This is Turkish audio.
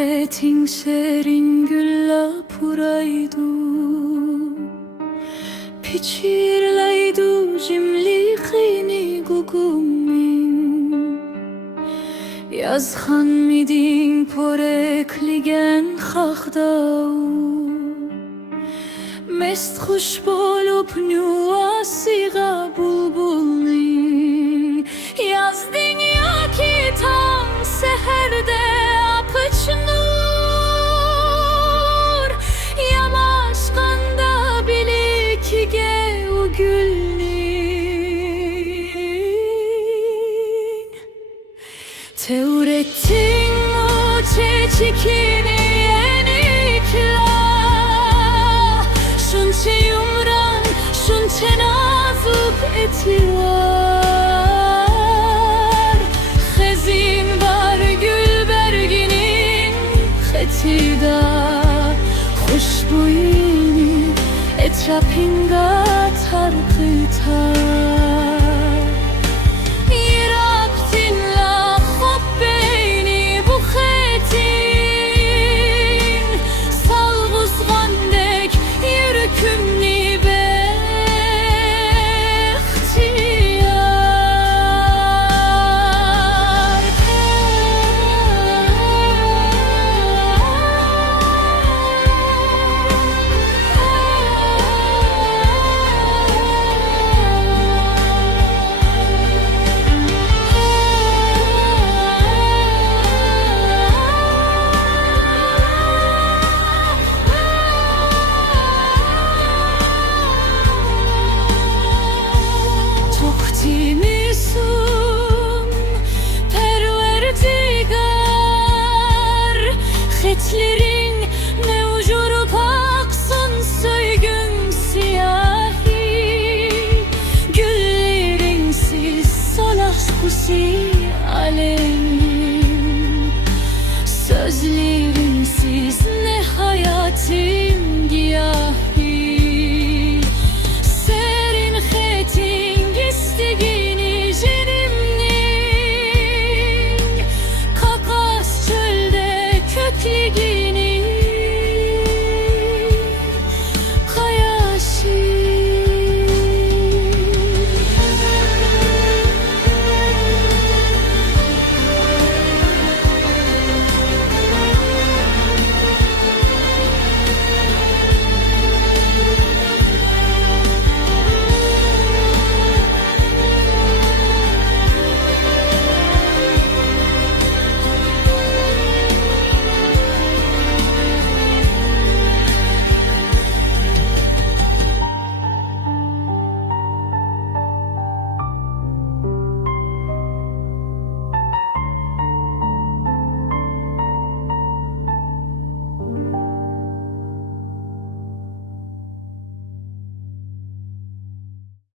خيتين سرين gülla puraydu Pichir laydu jimli khini gugumin Yazhan midin porekligen khahdau Mest khush bolup nuasiga bulbulnin Yazdin ya ki tam seherde apıç nur Yamaş kanda bilik ge u gülnin Teurettin o çeçikini yenikla Şunçe yumran, şunçe nazuk eti var Xezin var gül berginin xetida Xuşbuyini etrapinga tarqıtar Yiraptin la xob beyni bu xetin Salğuzgandek yürükümni Perverdigar, xetleri